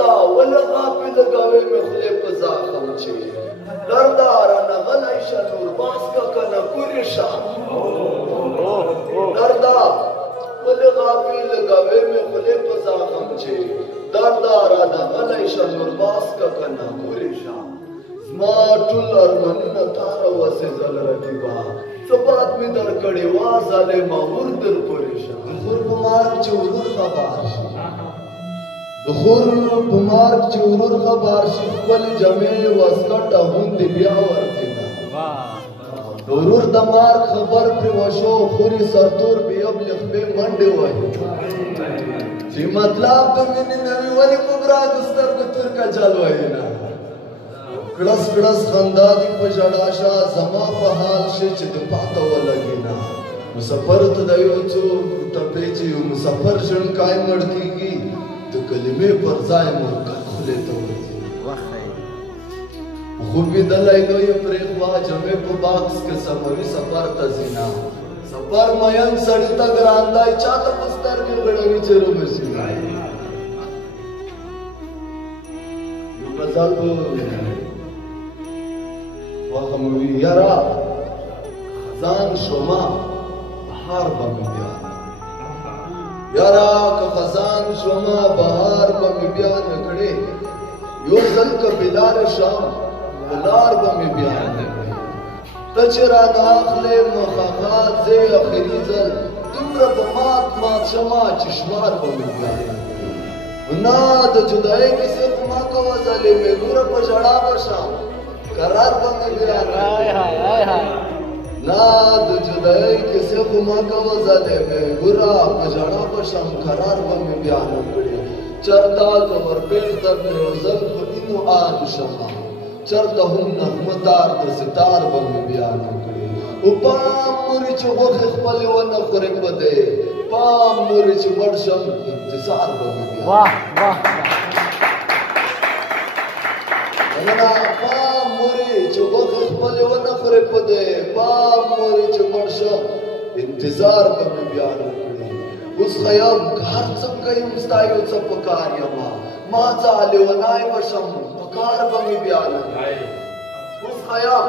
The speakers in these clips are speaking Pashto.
دردا ولغا پی لگاوے میں خلے پزا خمچے دردا رانا غلائشا نور باس کا کنا کوریشا دردا ولغا پی لگاوے میں خلے پزا خمچے دردا رانا غلائشا نور باس کا کنا کوریشا زما ټول ارمانونه تاره وسې زل رقیبا ثبات مې درکړې وا ظالمه ور در پورې شه د خور په مارګ چې ورور خبر شي د خور په مارګ چې ورور خبر شي خپل جمعې واسکټه غوندې بیا ورځي د ورور د مارګ خبر پرې وشو خوري سرتور بیا بلخبې منډې وایي چې مطلب د مینې نوي ولې په براګو سترګو ترکه چل وایي نه کړس کړس خندا دی په ژړا شه زما په حال شي چې د پاته ولګي نه مسافر ته د یو څو ټپې چې یو مسافر ژوند کای مړ کېږي د کلمې پر ځای مرکز خولې ته ورځي خوب لیدلی لویه پرېخوا جمعې په باکس کې سموي سفر ته ځینا سفر مین سړي ته ګران دی چا ته په سترګې غړوي چې روبشي یو غزل به وخموی یارا خزان شما بهار بمی بیان یارا که خزان شما بهار بمی بیان کړي یو ځل که بلار شام بلار بمی بیان کړي ته چې رانه اخلې مخاخات زه اخري ځل دومره به مات شما چې شمار بمی بیان کړي نه د جدایۍ کیسې خو ما کوه ظالمې ګوره په ژړا به شام قرار بمی بیان نا د جدائی کسی خو ما کوه ظالمې ګوره په ژړا به شم قرار بمی بیان کړي چرته کمر پیل در پرېوځم خو اینو آن شمه چرته هم نغمه تار د ستار بمی بیان کړي او پام مورې چې غوښې خپلې ونه خورې په دی پام مورې چې مړ شم انتظار بمی بیان پام مورې چې غوښې خپلې ونه خورې په دی پام مورې چې مړ شم انتظار به مې بیان کړي اوس خیم که هر څنګه یم ستا یو څه په کار یمه ما څه لیونی به شم په کار به مې بیان کړي اوس خیم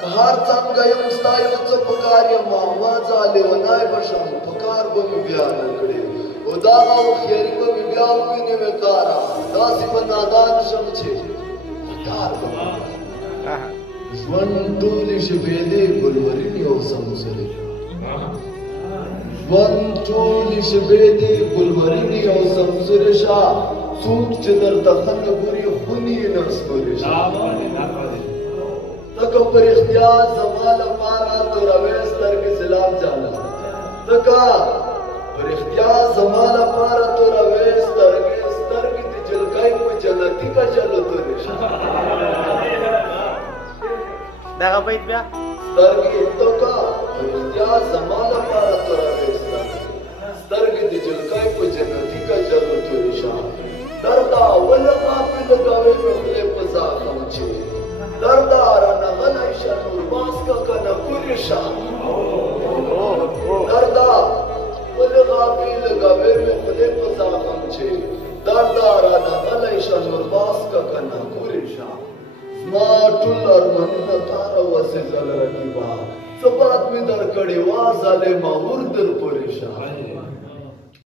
که هر څنګه یم ستا یو څه په کار یمه ما څه لیونی به شم په کار به مې بیان کړي او دغه هوښیاري به مې بیا ووینې مې کاره داسې به نادان شم چې ژوند ټولې شپې دې ګلورینې او سمسورې ژوند ټولې شپې دې ګلورینې او سمسورې شه څوک چې درته ښه نه ګوري خونې یې نسکورې شه ته که په رښتیا زما لپاره توروې سترګې سلام جانه ته که په رښتیا زما لپاره توروې سترګې دې جلګۍ په جنتي کچلو تورې شه دغه بیت بیا سترګې ته که په رښتیا زما لپاره توروې سترګې دې جلګۍ په جنتي کچلو تورې شه دردا ولغا پې لګاوې مې خولې په زخم چې دردا رانه غلی شه نور باس که کنه پورې شه دردا ولغا پې لګاوې مې خولې په زخم چې دردا رانه غلی شه نور باس که کنه پورې شه زما ټول ارمانونه تاره وسې زل رقیبا ثبات مې درکړې وا ظالمه ور در پورې شه